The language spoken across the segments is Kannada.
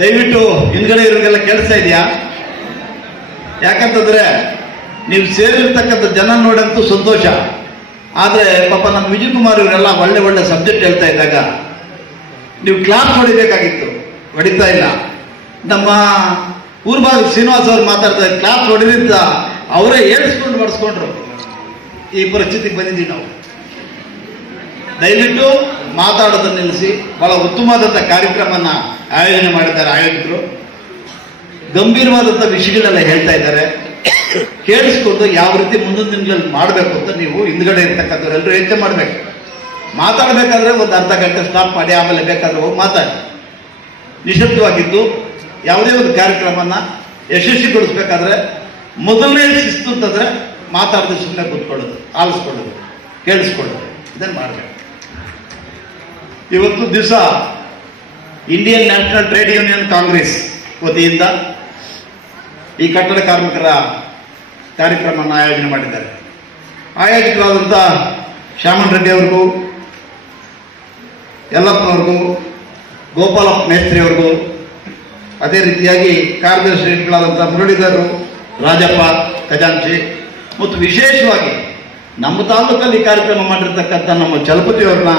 ದಯವಿಟ್ಟು ಹಿಂದ್ಗಡೆ ಇರೋರಿಗೆಲ್ಲ ಕೇಳಿಸ್ತಾ ಇದೆಯಾ? ಯಾಕಂತಂದ್ರೆ ನೀವು ಸೇರಿರ್ತಕ್ಕಂಥ ಜನ ನೋಡಂತೂ ಸಂತೋಷ. ಆದರೆ ಪಾಪ ನಮ್ಮ ವಿಜಯ್ ಕುಮಾರ್ ಇವರೆಲ್ಲ ಒಳ್ಳೆ ಒಳ್ಳೆ ಸಬ್ಜೆಕ್ಟ್ ಹೇಳ್ತಾ ಇದ್ದಾಗ ನೀವು ಕ್ಲಾಸ್ ಹೊಡಿಬೇಕಾಗಿತ್ತು. ಹೊಡಿತಾ ಇಲ್ಲ. ನಮ್ಮ ಊರ್ಬಾಗ್ ಶ್ರೀನಿವಾಸ್ ಅವ್ರು ಮಾತಾಡ್ತಾ ಕ್ಲಾಸ್ ಹೊಡೆದಿದ್ದ ಅವರೇ ಏಳಿಸ್ಕೊಂಡು ಮಾಡಿಸ್ಕೊಂಡ್ರು ಈ ಪರಿಸ್ಥಿತಿಗೆ ಬಂದಿದ್ದೀವಿ ನಾವು. ದಯವಿಟ್ಟು ಮಾತಾಡೋದನ್ನು ನಿಲ್ಲಿಸಿ. ಬಹಳ ಉತ್ತಮವಾದಂಥ ಕಾರ್ಯಕ್ರಮನ ಆಯೋಜನೆ ಮಾಡಿದ್ದಾರೆ ಆಯೋಜಕರು. ಗಂಭೀರವಾದಂಥ ವಿಷಯಗಳೆಲ್ಲ ಹೇಳ್ತಾ ಇದ್ದಾರೆ. ಕೇಳಿಸ್ಕೊಂಡು ಯಾವ ರೀತಿ ಮುಂದಿನ ದಿನಗಳಲ್ಲಿ ಮಾಡಬೇಕು ಅಂತ ನೀವು ಹಿಂದ್ಗಡೆ ಇರ್ತಕ್ಕಂಥವ್ರೆಲ್ಲರೂ ಯೋಚನೆ ಮಾಡಬೇಕು. ಮಾತಾಡಬೇಕಾದ್ರೆ ಒಂದು ಅರ್ಧ ಗಂಟೆ ಸ್ಟಾಪ್ ಮಾಡಿ, ಆಮೇಲೆ ಬೇಕಾದ್ರೆ ಹೋಗಿ ಮಾತಾಡಿ. ನಿಶಬ್ದವಾಗಿದ್ದು ಯಾವುದೇ ಒಂದು ಕಾರ್ಯಕ್ರಮನ ಯಶಸ್ವಿಗೊಳಿಸ್ಬೇಕಾದ್ರೆ ಮೊದಲನೇ ಶಿಸ್ತು ಅಂತಂದ್ರೆ ಮಾತಾಡಿದ ಸುಮ್ಮನೆ ಕೂತ್ಕೊಳ್ಳೋದು, ಆಲಿಸ್ಕೊಳ್ಳೋದು, ಕೇಳಿಸ್ಕೊಳ್ಳೋದು. ಇದನ್ನು ಮಾಡಬೇಕು. ಇವತ್ತು ದಿವಸ Indian national trade union congress ವತಿಯಿಂದ ಈ ಕಟ್ಟಡ ಕಾರ್ಮಿಕರ ಕಾರ್ಯಕ್ರಮವನ್ನು ಆಯೋಜನೆ ಮಾಡಿದ್ದಾರೆ. ಆಯೋಜಕರಾದಂಥ ಶ್ಯಾಮನ್ ರೆಡ್ಡಿ ಅವ್ರಿಗೂ ಯಲ್ಲಪ್ಪನವ್ರಿಗೂ ಗೋಪಾಲಪ್ಪ ಮೇಸ್ತ್ರಿ ಅವ್ರಿಗೂ, ಅದೇ ರೀತಿಯಾಗಿ ಕಾರ್ಯದರ್ಶಿಗಳಾದಂಥ ಮುರಳೀಧರು, ರಾಜಪ್ಪ, ಖಜಾಂಚಿ, ಮತ್ತು ವಿಶೇಷವಾಗಿ ನಮ್ಮ ತಾಲೂಕಲ್ಲಿ ಕಾರ್ಯಕ್ರಮ ಮಾಡಿರ್ತಕ್ಕಂಥ ನಮ್ಮ ಚಲಪತಿಯವ್ರನ್ನ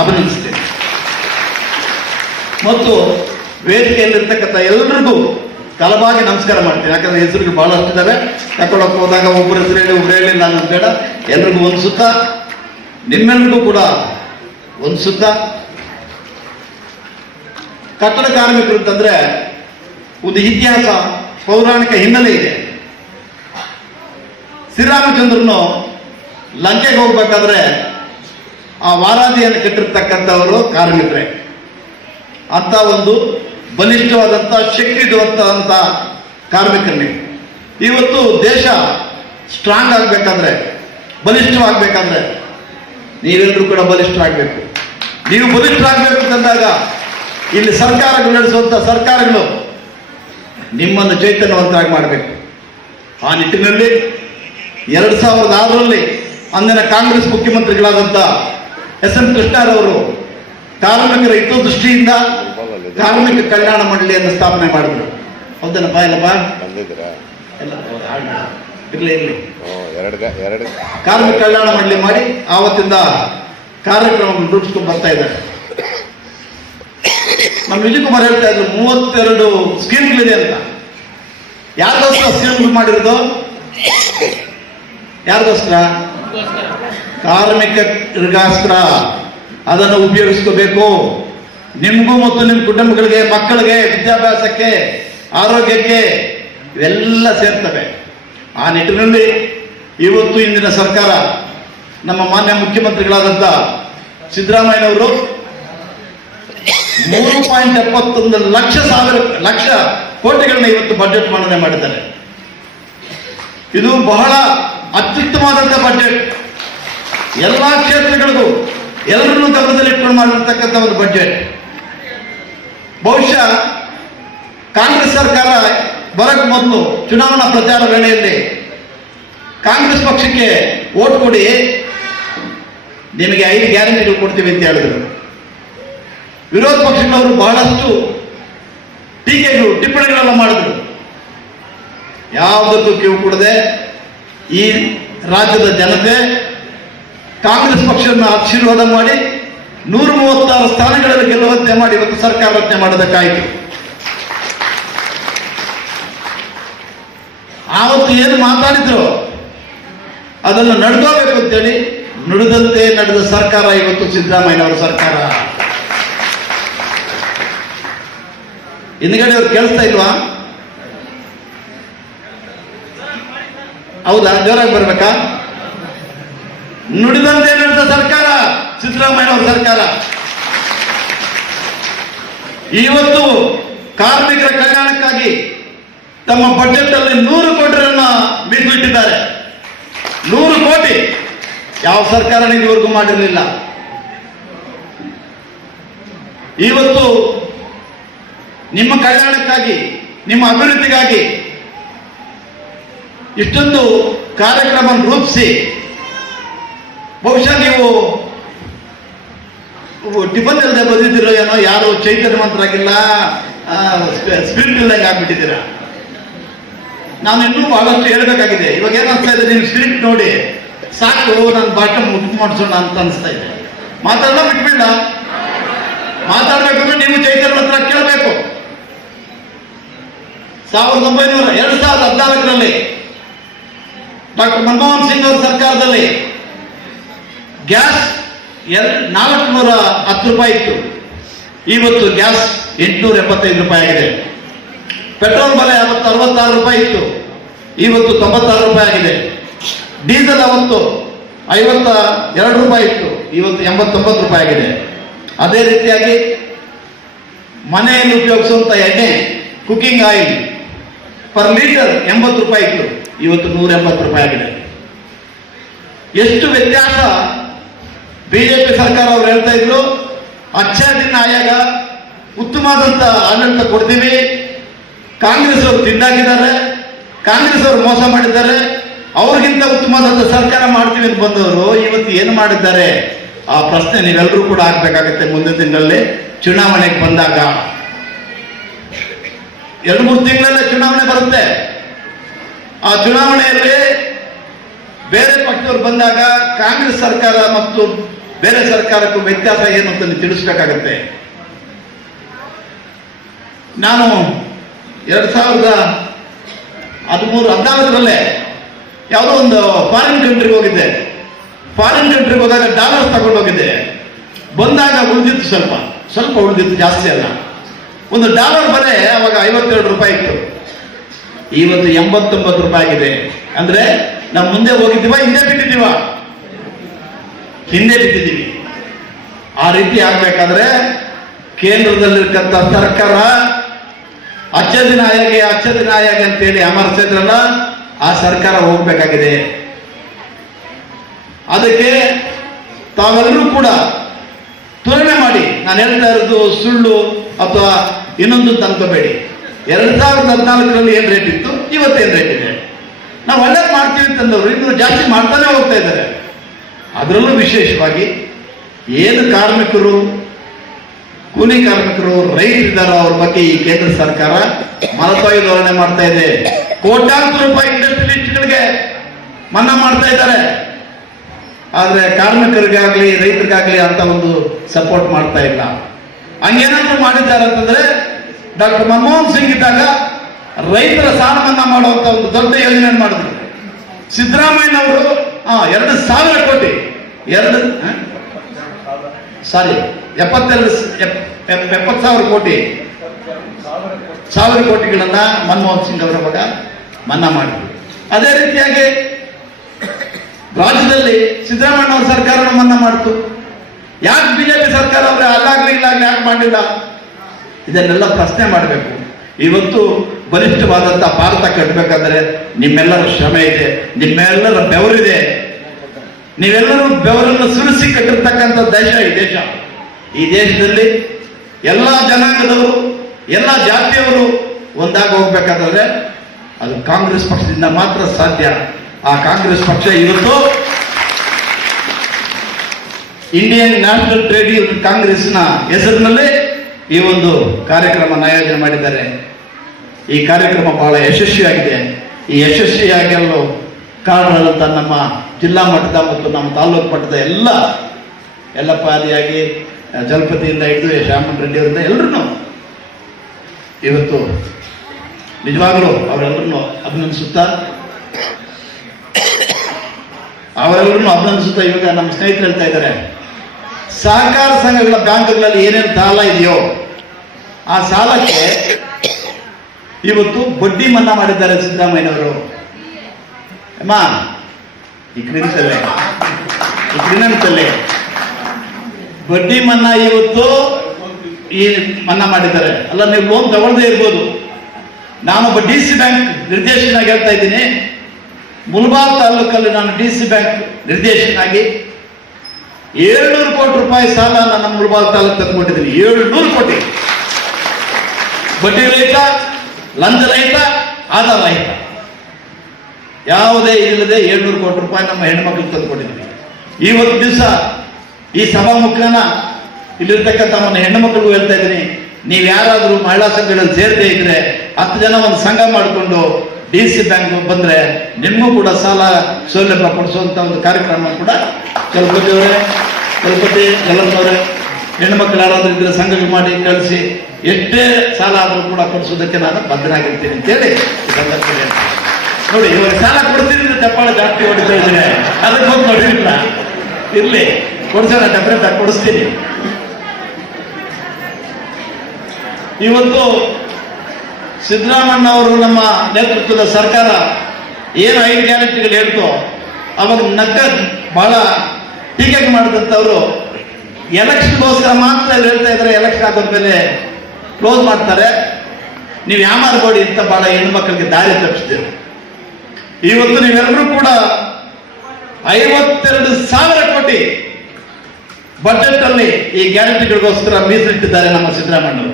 ಅಭಿನಂದಿಸ್ತೇನೆ. ಮತ್ತು ವೇದಿಕೆಯಲ್ಲಿರ್ತಕ್ಕಂಥ ಎಲ್ಲರಿಗೂ ಕಲಬಾಗಿ ನಮಸ್ಕಾರ ಮಾಡ್ತೀನಿ. ಯಾಕಂದ್ರೆ ಹೆಸರಿಗೆ ಬಹಳಷ್ಟು ಇದ್ದಾರೆ ತಗೊಳಕ್ ಹೋದಾಗ ಒಬ್ಬರು ಹೆಸರು ಹೇಳಿ, ಒಬ್ರು ಹೇಳಿ, ನಾನು ಬೇಡ. ಎಲ್ರಿಗೂ ಒಂದು ಸುತ್ತ ನಿಮ್ಮೆಲ್ರಿಗೂ ಕೂಡ ಒಂದು ಸುತ್ತ ಕಟ್ಟಡ ಕಾರ್ಮಿಕರು ಅಂತಂದ್ರೆ ಒಂದು ಇತಿಹಾಸ, ಪೌರಾಣಿಕ ಹಿನ್ನೆಲೆ ಇದೆ. ಶ್ರೀರಾಮಚಂದ್ರನು ಲಂಕೆಗೆ ಹೋಗ್ಬೇಕಾದ್ರೆ ಆ ವಾರಾದಿಯನ್ನು ಕಟ್ಟಿರ್ತಕ್ಕಂಥವರು ಕಾರ್ಮಿಕರೇ. ಅಂತ ಒಂದು ಬಲಿಷ್ಠವಾದಂಥ ಇರುವಂತಹ ಕಾರ್ಮಿಕರಿಗೆ ಇವತ್ತು ದೇಶ ಸ್ಟ್ರಾಂಗ್ ಆಗಬೇಕಾದ್ರೆ, ಬಲಿಷ್ಠವಾಗಬೇಕಾದ್ರೆ, ನೀವೆಲ್ಲರೂ ಕೂಡ ಬಲಿಷ್ಠರಾಗಬೇಕು ನೀವು ಬಲಿಷ್ಠರಾಗಬೇಕು ಅಂತಂದಾಗ ಇಲ್ಲಿ ಸರ್ಕಾರಗಳು ನಡೆಸುವಂಥ ಸರ್ಕಾರಗಳು ನಿಮ್ಮನ್ನು ಚೈತನ್ಯವಂತರಾಗಿ ಮಾಡಬೇಕು. ಆ ನಿಟ್ಟಿನಲ್ಲಿ ಎರಡು ಸಾವಿರದ ಆರರಲ್ಲಿ ಅಂದಿನ ಕಾಂಗ್ರೆಸ್ ಮುಖ್ಯಮಂತ್ರಿಗಳಾದಂಥ ಎಸ್ ಎಂ ಕೃಷ್ಣರವರು ಕಾರ್ಮಿಕರ ಹಿತದೃಷ್ಟಿಯಿಂದ ಕಾರ್ಮಿಕ ಕಲ್ಯಾಣ ಮಂಡಳಿಯನ್ನು ಸ್ಥಾಪನೆ ಮಾಡಿದ್ರು. ಹೌದನಪ್ಪ ಇಲ್ಲಪ್ಪ ಬಂದಿದ್ದೀರಾ. ಇರ್ಲಿ ಇರ್ಲಿ. ಎರಡು ಕಾರ್ಮಿಕ ಕಲ್ಯಾಣ ಮಂಡಳಿ ಮಾಡಿ ಆವತ್ತಿಂದ ಕಾರ್ಯಕ್ರಮವನ್ನು ರೂಪಿಸ್ಕೊಂಡು ಬರ್ತಾ ಇದ್ದಾರೆ. ನಮ್ಮ ವಿಜಯ್ ಕುಮಾರ್ ಹೇಳ್ತಾ ಇದ್ರು ಮೂವತ್ತೆರಡು ಸ್ಕೀಮ್ಗಳಿದೆ ಅಂತ. ಯಾರಿಗೋಸ್ಕರ ಸ್ಕೀಮ್ಗಳು ಮಾಡಿರೋದು? ಯಾರಿಗೋಸ್ಕರ ಕಾರ್ಮಿಕರಿಗೋಸ್ಕರ. ಅದನ್ನು ಉಪಯೋಗಿಸ್ಕೋಬೇಕು. ನಿಮಗೂ ಮತ್ತು ನಿಮ್ಮ ಕುಟುಂಬಗಳಿಗೆ, ಮಕ್ಕಳಿಗೆ, ವಿದ್ಯಾಭ್ಯಾಸಕ್ಕೆ, ಆರೋಗ್ಯಕ್ಕೆ ಇವೆಲ್ಲ ಸೇರ್ತವೆ. ಆ ನಿಟ್ಟಿನಲ್ಲಿ ಇವತ್ತು ಇಂದಿನ ಸರ್ಕಾರ ನಮ್ಮ ಮಾನ್ಯ ಮುಖ್ಯಮಂತ್ರಿಗಳಾದಂಥ ಸಿದ್ದರಾಮಯ್ಯನವರು ಮೂರು ಪಾಯಿಂಟ್ ಎಪ್ಪತ್ತೊಂದು ಲಕ್ಷ ಸಾವಿರ, ಲಕ್ಷ ಕೋಟಿಗಳನ್ನ ಇವತ್ತು ಬಜೆಟ್ ಮಂಡನೆ ಮಾಡಿದ್ದಾರೆ. ಇದು ಬಹಳ ಅತ್ಯುತ್ತಮವಾದಂಥ ಬಜೆಟ್ ಎಲ್ಲ ಕ್ಷೇತ್ರಗಳಿಗೂ ಎಲ್ಲರನ್ನೂ ಗಮನದಲ್ಲಿಟ್ಕೊಂಡು ಮಾಡಿರ್ತಕ್ಕಂಥ ಒಂದು ಬಜೆಟ್ ಬಹುಶಃ ಕಾಂಗ್ರೆಸ್ ಸರ್ಕಾರ ಬರಕ್ ಮೊದಲು ಚುನಾವಣಾ ಪ್ರಚಾರ ವೇಳೆಯಲ್ಲಿ ಕಾಂಗ್ರೆಸ್ ಪಕ್ಷಕ್ಕೆ ಓಟ್ ಕೊಡಿ. ನಿಮಗೆ ಐದು ಗ್ಯಾರಂಟಿಗಳು ಕೊಡ್ತೀವಿ ಅಂತ ಹೇಳಿದ್ರು. ವಿರೋಧ ಪಕ್ಷಗಳವರು ಬಹಳಷ್ಟು ಟೀಕೆಗಳು ಟಿಪ್ಪಣಿಗಳೆಲ್ಲ ಮಾಡಿದ್ರು. ಯಾವುದಕ್ಕೂ ಕಿವು ಕೊಡದೆ ಈ ರಾಜ್ಯದ ಜನತೆ ಕಾಂಗ್ರೆಸ್ ಪಕ್ಷವನ್ನು ಆಶೀರ್ವಾದ ಮಾಡಿ ನೂರ ಮೂವತ್ತಾರು ಸ್ಥಾನಗಳಲ್ಲಿ ಗೆಲ್ಲುವಂತೆ ಮಾಡಿ ಇವತ್ತು ಸರ್ಕಾರ ರಚನೆ ಮಾಡೋದಕ್ಕಾಯಿತು ಆವತ್ತು ಏನು ಮಾತಾಡಿದ್ರು? ಅದನ್ನು ನಡೆದೋಬೇಕು ಅಂತೇಳಿ ನುಡಿದಂತೆ ನಡೆದ ಸರ್ಕಾರ ಇವತ್ತು ಸಿದ್ದರಾಮಯ್ಯನವರ ಸರ್ಕಾರ. ಹಿಂದ್ಗಡೆ ಅವ್ರು ಕೇಳಿಸ್ತಾ ಇಲ್ವಾ? ಹೌದಾ? ಜೋರಾಗಿ ಬರ್ಬೇಕಾ? ನುಡಿದಂತೆ ನಡೆದ ಸರ್ಕಾರ. ಸಿದ್ದರಾಮಯ್ಯನವರ ಸರ್ಕಾರ. ಇವತ್ತು ಕಾರ್ಮಿಕರ ಕಲ್ಯಾಣಕ್ಕಾಗಿ ತಮ್ಮ ಬಜೆಟ್ ಅಲ್ಲಿ ನೂರು ಕೋಟಿಯನ್ನ ಮೀಸಲಿಟ್ಟಿದ್ದಾರೆ ನೂರು ಕೋಟಿ ಯಾವ ಸರ್ಕಾರ ಇದುವರೆಗೂ ಮಾಡಿರಲಿಲ್ಲ. ಇವತ್ತು ನಿಮ್ಮ ಕಲ್ಯಾಣಕ್ಕಾಗಿ, ನಿಮ್ಮ ಅಭಿವೃದ್ಧಿಗಾಗಿ ಇಷ್ಟೊಂದು ಕಾರ್ಯಕ್ರಮ ರೂಪಿಸಿ ಬಹುಶಃ ನೀವು ಟಿಫನ್ ಇಲ್ಲದೆ ಬಂದಿದ್ದೀರೋ ಏನೋ ಯಾರು ಚೈತನ್ಯವಂತರಾಗಿಲ್ಲ ಸ್ಪಿರಿಟ್ ಇಲ್ದಂಗೆ ಆಗ್ಬಿಟ್ಟಿದ್ದೀರಾ. ನಾನು ಇನ್ನೂ ಬಹಳಷ್ಟು ಹೇಳ್ಬೇಕಾಗಿದೆ. ಇವಾಗ ಏನ್ ಅನ್ಸ್ತಾ ಇದೆ, ನೀವು ಸ್ಪಿರಿಟ್ ನೋಡಿ, ಸಾಕು ನನ್ನ ಬಾಟಮ್ ಮುಟ್ಟು ಮಾಡಿಸೋಣ ಅಂತ ಅನಿಸ್ತಾ ಇದೆ. ಮಾತಾಡಲ್ಲ ಬಿಟ್ಬಿಡ ಮಾತಾಡ್ಬೇಕು ಅಂದ್ರೆ ನೀವು ಚೈತನ್ಯ ಹತ್ರ ಕೇಳಬೇಕು. ಸಾವಿರದ ಒಂಬೈನೂರ ಎರಡ್ ಸಾವಿರದ ಹದಿನಾಲ್ಕರಲ್ಲಿ ಡಾಕ್ಟರ್ ಮನಮೋಹನ್ ಸಿಂಗ್ ಅವರ ಸರ್ಕಾರದಲ್ಲಿ ಗ್ಯಾಸ್ ಎಲ್ ನಾಲ್ಕುನೂರ ಹತ್ತು ರೂಪಾಯಿ ಇತ್ತು. ಇವತ್ತು ಗ್ಯಾಸ್ ಎಂಟುನೂರ ಎಪ್ಪತ್ತೈದು ರೂಪಾಯಿ ಆಗಿದೆ. ಪೆಟ್ರೋಲ್ ಬೆಲೆ ಅವತ್ತು ಅರವತ್ತಾರು ರೂಪಾಯಿ ಇತ್ತು. ಇವತ್ತು ತೊಂಬತ್ತಾರು ರೂಪಾಯಿ ಆಗಿದೆ. ಡೀಸೆಲ್ ಅವತ್ತು ಐವತ್ತ ಎರಡು ರೂಪಾಯಿ ಇತ್ತು. ಇವತ್ತು ಎಂಬತ್ತೊಂಬತ್ತು ರೂಪಾಯಿ ಆಗಿದೆ. ಅದೇ ರೀತಿಯಾಗಿ ಮನೆಯಲ್ಲಿ ಉಪಯೋಗಿಸುವಂತ ಎಣ್ಣೆ ಕುಕಿಂಗ್ ಆಯಿಲ್ ಪರ್ ಲೀಟರ್ ಎಂಬತ್ತು ರೂಪಾಯಿ ಇತ್ತು. ಇವತ್ತು ನೂರ ಎಂಬತ್ತು ರೂಪಾಯಿ ಆಗಿದೆ. ಎಷ್ಟು ವ್ಯತ್ಯಾಸ ಬಿಜೆಪಿ ಸರ್ಕಾರ ಅವ್ರು ಹೇಳ್ತಾ ಇದ್ರು ಅಚ್ಚಾದಿನ ಆಯಾಗ ಉತ್ತಮವಾದಂತ ಆಡಳಿತ ಕೊಡ್ತೀವಿ. ಕಾಂಗ್ರೆಸ್ ಅವರು ತಿಂದಾಗಿದ್ದಾರೆ, ಕಾಂಗ್ರೆಸ್ ಅವರು ಮೋಸ ಮಾಡಿದ್ದಾರೆ, ಅವ್ರಿಗಿಂತ ಉತ್ತಮವಾದಂತ ಸರ್ಕಾರ ಮಾಡ್ತೀವಿ ಅಂತ ಬಂದವರು ಇವತ್ತು ಏನು ಮಾಡಿದ್ದಾರೆ? ಆ ಪ್ರಶ್ನೆ ನೀವೆಲ್ಲರೂ ಕೂಡ ಆಗ್ಬೇಕಾಗತ್ತೆ ಮುಂದಿನ ದಿನಗಳಲ್ಲಿ ಚುನಾವಣೆಗೆ ಬಂದಾಗ. ಎರಡು ಮೂರು ತಿಂಗಳಲ್ಲೇ ಚುನಾವಣೆ ಬರುತ್ತೆ. ಆ ಚುನಾವಣೆಯಲ್ಲಿ ಬೇರೆ ಪಕ್ಷದವ್ರು ಬಂದಾಗ ಕಾಂಗ್ರೆಸ್ ಸರ್ಕಾರ ಮತ್ತು ಬೇರೆ ಸರ್ಕಾರಕ್ಕೂ ವ್ಯತ್ಯಾಸ ಏನು ಅಂತ ತಿಳಿಸ್ಬೇಕಾಗತ್ತೆ. ನಾನು ಎರಡ್ ಸಾವಿರದ ಹದಿಮೂರು, ಹದಿನಾಲ್ಕರಲ್ಲೇ ಯಾವುದೋ ಒಂದು ಫಾರಿನ್ ಕಂಟ್ರಿಗೆ ಹೋಗಿದ್ದೆ. ಫಾರಿನ್ ಕಂಟ್ರಿಗೆ ಹೋದಾಗ ಡಾಲರ್ ತಗೊಂಡು ಹೋಗಿದ್ದೆ. ಬಂದಾಗ ಉಳಿದಿತ್ತು ಸ್ವಲ್ಪ. ಸ್ವಲ್ಪ ಉಳಿದಿತ್ತು, ಜಾಸ್ತಿ ಅಲ್ಲ. ಒಂದು ಡಾಲರ್ ಬೆಲೆ ಅವಾಗ ಐವತ್ತೆರಡು ರೂಪಾಯಿ ಇತ್ತು. ಇವತ್ತು ಎಂಬತ್ತೊಂಬತ್ತು ರೂಪಾಯಿ ಆಗಿದೆ. ಅಂದ್ರೆ ನಾವು ಮುಂದೆ ಹೋಗಿದ್ದೀವ, ಹಿಂದೆ ಬಿಟ್ಟಿದ್ದೀವ ಹಿಂದೆ ಬಿದ್ದಿದ್ದೀವಿ. ಆ ರೀತಿ ಆಗ್ಬೇಕಾದ್ರೆ ಕೇಂದ್ರದಲ್ಲಿರ್ತಕ್ಕಂಥ ಸರ್ಕಾರ ಅಚ್ಚದಿನ ಆಯಾಗೆ ಅಚ್ಚದಿನ ಆಯಾಗೆ ಅಂತೇಳಿ ಅಮರ್ಸಿದ್ರಲ್ಲ, ಆ ಸರ್ಕಾರ ಹೋಗ್ಬೇಕಾಗಿದೆ. ಅದಕ್ಕೆ ತಾವೆಲ್ಲರೂ ಕೂಡ ತುಲನೆ ಮಾಡಿ. ನಾನು ಹೇಳ್ತಾ ಇರೋದು ಸುಳ್ಳು ಅಥವಾ ಇನ್ನೊಂದು ತಂದ್ಕೋಬೇಡಿ ಎರಡ್ ಸಾವಿರದ ಹದಿನಾಲ್ಕರಲ್ಲಿ ಏನ್ ರೇಟ್ ಇತ್ತು? ಇವತ್ತೇನ್ ರೇಟ್ ಇದೆ? ನಾವು ಒಳ್ಳೇದು ಮಾಡ್ತೀವಿ ಅಂತಂದವರು, ಇನ್ನು ಜಾಸ್ತಿ ಮಾಡ್ತಾನೆ ಹೋಗ್ತಾ ಇದ್ದಾರೆ. ಅದರಲ್ಲೂ ವಿಶೇಷವಾಗಿ ಏನು ಕಾರ್ಮಿಕರು, ಕೂಲಿ ಕಾರ್ಮಿಕರು ರೈತರಿದ್ದಾರೋ ಅವ್ರ ಬಗ್ಗೆ ಈ ಕೇಂದ್ರ ಸರ್ಕಾರ ಮಲತಾಯಿ ಧೋರಣೆ ಮಾಡ್ತಾ ಇದೆ. ಕೋಟ್ಯಾಂತರ ರೂಪಾಯಿ ಇಂಡಸ್ಟ್ರಿಯಲಿಸ್ಟ್ಗಳಿಗೆ ಮನ್ನಾ ಮಾಡ್ತಾ ಇದ್ದಾರೆ. ಆದ್ರೆ ಕಾರ್ಮಿಕರಿಗಾಗ್ಲಿ, ರೈತರಿಗಾಗ್ಲಿ ಅಂತ ಒಂದು ಸಪೋರ್ಟ್ ಮಾಡ್ತಾ ಇಲ್ಲ. ಹಂಗೇನಾದ್ರೂ ಮಾಡಿದ್ದಾರೆ ಅಂತಂದ್ರೆ ಡಾಕ್ಟರ್ ಮನಮೋಹನ್ ಸಿಂಗ್ ಇದ್ದಾಗ ರೈತರ ಸಾಲ ಮನ್ನಾ ಮಾಡುವಂತ ಒಂದು ದೊಡ್ಡ ಯೋಜನೆ ಮಾಡಿದ್ರು. ಸಿದ್ದರಾಮಯ್ಯನವರು ಎರಡು ಸಾವಿರ ಕೋಟಿ ಎರಡು ಸಾರಿ, ಎಪ್ಪತ್ತೆರಡು ಎಪ್ಪತ್ತು ಸಾವಿರ ಕೋಟಿ. ಸಾವಿರ ಕೋಟಿಗಳನ್ನ ಮನಮೋಹನ್ ಸಿಂಗ್ ಅವರ ಮಗ ಮನ್ನಾ ಮಾಡಿದ್ರು. ಅದೇ ರೀತಿಯಾಗಿ ರಾಜ್ಯದಲ್ಲಿ ಸಿದ್ದರಾಮಯ್ಯ ಅವರ ಸರ್ಕಾರ ಮನ್ನಾ ಮಾಡ್ತು. ಯಾಕೆ ಬಿಜೆಪಿ ಸರ್ಕಾರ ಅವ್ರೆ ಅಲ್ಲಾಗ್ಲಿ ಇಲ್ಲಾಗ್ಲಿ ಯಾಕೆ ಮಾಡಿಲ್ಲ ಇದನ್ನೆಲ್ಲ ಪ್ರಶ್ನೆ ಮಾಡಬೇಕು. ಇವತ್ತು ಬಲಿಷ್ಠವಾದಂತಹ ಭಾರತ ಕಟ್ಟಬೇಕಾದ್ರೆ ನಿಮ್ಮೆಲ್ಲರ ಶ್ರಮ ಇದೆ, ನಿಮ್ಮೆಲ್ಲರ ಬೆವರಿದೆ. ನೀವೆಲ್ಲರೂ ಬೆವರನ್ನು ಸುರಿಸಿ ಕಟ್ಟಿರ್ತಕ್ಕಂಥ ದೇಶ ಈ ದೇಶ. ಈ ದೇಶದಲ್ಲಿ ಎಲ್ಲ ಜನಾಂಗದವರು, ಎಲ್ಲ ಜಾತಿಯವರು ಒಂದಾಗ ಹೋಗ್ಬೇಕಾದ್ರೆ ಅದು ಕಾಂಗ್ರೆಸ್ ಪಕ್ಷದಿಂದ ಮಾತ್ರ ಸಾಧ್ಯ. ಆ ಕಾಂಗ್ರೆಸ್ ಪಕ್ಷ ಇವತ್ತು ಇಂಡಿಯನ್ ನ್ಯಾಷನಲ್ ಟ್ರೇಡ್ ಯೂನಿಯನ್ ಕಾಂಗ್ರೆಸ್ನ ಹೆಸರಿನಲ್ಲಿ ಈ ಒಂದು ಕಾರ್ಯಕ್ರಮ ಆಯೋಜನೆ ಮಾಡಿದ್ದಾರೆ. ಈ ಕಾರ್ಯಕ್ರಮ ಬಹಳ ಯಶಸ್ವಿಯಾಗಿದೆ. ಈ ಯಶಸ್ವಿಯಾಗಲು ಕಾರಣದಂತ ನಮ್ಮ ಜಿಲ್ಲಾ ಮಟ್ಟದ ಮತ್ತು ನಮ್ಮ ತಾಲೂಕು ಮಟ್ಟದ ಎಲ್ಲ ಎಲ್ಲ ಜಲಪತಿಯಿಂದ ಹಿಡಿದು ಶ್ಯಾಮನ್ ರೆಡ್ಡಿ ಅವರಿಂದ ಎಲ್ಲರೂ ಇವತ್ತು ನಿಜವಾಗಲೂ ಅವರೆಲ್ಲರನ್ನು ಅಭಿನಂದಿಸುತ್ತಾ ಅವರೆಲ್ಲರನ್ನು ಅಭಿನಂದಿಸುತ್ತಾ ಇವಾಗ ನಮ್ಮ ಸ್ನೇಹಿತರು ಹೇಳ್ತಾ ಇದ್ದಾರೆ, ಸಹಕಾರ ಸಂಘಗಳ ಬ್ಯಾಂಕ್ಗಳಲ್ಲಿ ಏನೇನು ಸಾಲ ಇದೆಯೋ, ಆ ಸಾಲಕ್ಕೆ ಇವತ್ತು ಬಡ್ಡಿ ಮನ್ನಾ ಮಾಡಿದ್ದಾರೆ ಸಿದ್ದರಾಮಯ್ಯನವರು. ಅಮ್ಮ ಈ ಕ್ರಿನನ್ಸಲ್ಲೇ ಬಡ್ಡಿ ಮನ್ನಾ ಇವತ್ತು ಈ ಮನ್ನಾ ಮಾಡಿದ್ದಾರೆ. ಅಲ್ಲ, ನೀವು ಲೋನ್ ತಗೊಳ್ಳದೇ ಇರ್ಬೋದು. ನಾನು ಡಿ ಸಿ ಬ್ಯಾಂಕ್ ನಿರ್ದೇಶನಾಗಿ ಹೇಳ್ತಾ ಇದ್ದೀನಿ. ಮುಲ್ಬಾಲ್ ತಾಲೂಕಲ್ಲಿ ನಾನು ಡಿ ಸಿ ಬ್ಯಾಂಕ್ ನಿರ್ದೇಶನಾಗಿ ಏಳ್ನೂರು ಕೋಟಿ ರೂಪಾಯಿ ಸಾಲ ನಾನು ಮುಲ್ಬಾಲ್ ತಾಲೂಕು ತಂದುಕೊಟ್ಟಿದ್ದೀನಿ. ಏಳ್ನೂರು ಕೋಟಿ. ಬಡ್ಡಿ ರಹಿತ, ಲಂಚ ರಹಿತ, ಆಧಾರ ರಹಿತ. ಯಾವುದೇ ಇಲ್ಲದೆ ಏಳ್ನೂರು ಕೋಟಿ ರೂಪಾಯಿ ನಮ್ಮ ಹೆಣ್ಮಕ್ಳಿಗೆ ತಂದುಕೊಟ್ಟಿದ್ದೀವಿ ಇವತ್ತು ದಿವಸ ಈ ಸಭಾಮುಖನ ಇಲ್ಲಿರ್ತಕ್ಕಂಥ ನನ್ನ ಹೆಣ್ಣು ಮಕ್ಕಳಿಗೂ ಹೇಳ್ತಾ ಇದ್ದೀನಿ, ನೀವು ಯಾರಾದರೂ ಮಹಿಳಾ ಸಂಘಗಳಲ್ಲಿ ಸೇರದೇ ಇದ್ರೆ ಹತ್ತು ಜನ ಒಂದು ಸಂಘ ಮಾಡಿಕೊಂಡು ಡಿ ಸಿ ಬ್ಯಾಂಕ್ ಬಂದ್ರೆ ನಿಮಗೂ ಕೂಡ ಸಾಲ ಸೌಲಭ್ಯ ಕೊಡಿಸುವಂಥ ಒಂದು ಕಾರ್ಯಕ್ರಮ ಕೂಡ ಚಲಪತಿ ಅವರೇ ಚಲಪತಿ ಎಲ್ಲರವರೇ ಯಾರಾದ್ರೂ ಇದ್ರೆ ಸಂಘಕ್ಕೆ ಮಾಡಿ ಕಳಿಸಿ, ಎಷ್ಟೇ ಸಾಲ ಆದರೂ ಕೂಡ ಕೊಡಿಸೋದಕ್ಕೆ ನಾನು ಬದ್ಧನಾಗಿರ್ತೀನಿ ಅಂತೇಳಿ ಈ ಸಂದರ್ಭದಲ್ಲಿ. ನೋಡಿ, ಇವಾಗ ಸಾಲ ಕೊಡ್ತೀನಿ ಚಪ್ಪಾಳೆ ಜಾಸ್ತಿ ಹೊಡಿತಾ ಇದ್ರೆ ಅದಕ್ಕೆ ಹೋಗಿ ನೋಡಿಲ್ಲ ಇರ್ಲಿ? ಕೊಡ್ಸೋಣ ಡಬ್ರೆ ಕೊಡಿಸ್ತೀನಿ. ಇವತ್ತು ಸಿದ್ದರಾಮಣ್ಣ ಅವರು ನಮ್ಮ ನೇತೃತ್ವದ ಸರ್ಕಾರ ಏನು ಐದು ಗ್ಯಾರಂಟಿಗಳು ಹೇಳ್ತೋ, ಅವಾಗ ನಕ್ಕ ಬಹಳ ಟೀಕೆ ಮಾಡಿದಂಥವ್ರು, ಎಲೆಕ್ಷನ್ಗೋಸ್ಕರ ಮಾತ್ರ ಹೇಳ್ತಾ ಇದ್ದಾರೆ ಎಲೆಕ್ಷನ್ ಆಗೋದ್ಮೇಲೆ ಕ್ಲೋಸ್ ಮಾಡ್ತಾರೆ. ನೀವು ಯಾಮಾರ್ಬೇಡಿ ಅಂತ ಬಹಳ ಹೆಣ್ಮಕ್ಳಿಗೆ ದಾರಿ ತಪ್ಪಿಸ್ತೀರಿ. ಇವತ್ತು ನೀವೆಲ್ಲರೂ ಕೂಡ ಐವತ್ತೆರಡು ಸಾವಿರ ಕೋಟಿ ಬಜೆಟ್ ಅಲ್ಲಿ ಈ ಗ್ಯಾರಂಟಿಗಳಿಗೋಸ್ಕರ ಮೀಸಲಿಟ್ಟಿದ್ದಾರೆ ನಮ್ಮ ಸಿದ್ದರಾಮಯ್ಯ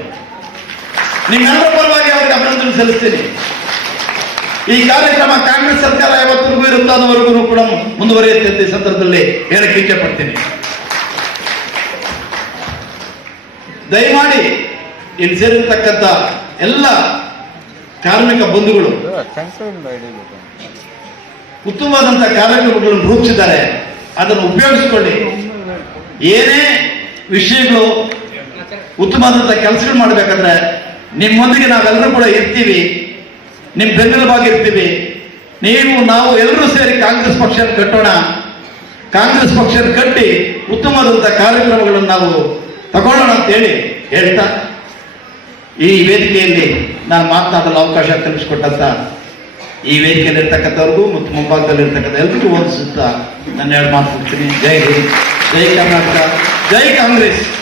ನಿಮ್ಮೆಲ್ಲರ ಪರವಾಗಿ ಅವರಿಗೆ ಅಭಿನಂದನೆ ಸಲ್ಲಿಸ್ತೀನಿ. ಈ ಕಾರ್ಯಕ್ರಮ ಕಾಂಗ್ರೆಸ್ ಸರ್ಕಾರ ಯಾವತ್ತಿಗೂ ಇರುತ್ತೆ ಅನ್ನೋವರೆಗೂ ಕೂಡ ಮುಂದುವರಿಯುತ್ತೆ ಈ ಸಂದರ್ಭದಲ್ಲಿ ಹೇಳಕ್ಕೆ ಇಚ್ಛೆ ಪಡ್ತೀನಿ. ದಯಮಾಡಿ ಇಲ್ಲಿ ಸೇರಿರ್ತಕ್ಕಂಥ ಎಲ್ಲ ಕಾರ್ಮಿಕ ಬಂಧುಗಳು ಉತ್ತಮವಾದಂತಹ ಕಾರ್ಯಕ್ರಮಗಳನ್ನು ರೂಪಿಸಿದ್ದಾರೆ. ಅದನ್ನು ಉಪಯೋಗಿಸ್ಕೊಳ್ಳಿ. ಏನೇ ವಿಷಯಗಳು ಉತ್ತಮವಾದಂತಹ ಕೆಲಸಗಳು ಮಾಡಬೇಕಂದ್ರೆ ನಿಮ್ಮೊಂದಿಗೆ ನಾವೆಲ್ಲರೂ ಕೂಡ ಇರ್ತೀವಿ. ನಿಮ್ಮ ಬೆನ್ನೆಲುಬಾಗಿರ್ತೀವಿ ನೀವು, ನಾವು ಎಲ್ಲರೂ ಸೇರಿ ಕಾಂಗ್ರೆಸ್ ಪಕ್ಷ ಕಟ್ಟೋಣ. ಕಾಂಗ್ರೆಸ್ ಪಕ್ಷ ಕಟ್ಟಿ ಉತ್ತಮವಾದಂತಹ ಕಾರ್ಯಕ್ರಮಗಳನ್ನು ನಾವು ತಗೊಳ್ಳೋಣ ಅಂತೇಳಿ ಹೇಳ್ತಾ ಈ ವೇದಿಕೆಯಲ್ಲಿ ನಾನು ಮಾತನಾಡಲು ಅವಕಾಶ ಕಲ್ಪಿಸಿಕೊಟ್ಟಂತ ಈ ವೇದಿಕೆಯಲ್ಲಿರ್ತಕ್ಕಂಥವ್ರಿಗೂ ಮತ್ತು ಮುಂಭಾಗದಲ್ಲಿರ್ತಕ್ಕಂಥ ಎಲ್ರಿಗೂ ಓದಿಸುತ್ತಾ ನಾನು ಎರಡು ಮಾತು ಕೊಡ್ತೀನಿ. ಜೈ ಹಿಂದ್. ಜೈ ಕರ್ನಾಟಕ. ಜೈ ಕಾಂಗ್ರೆಸ್.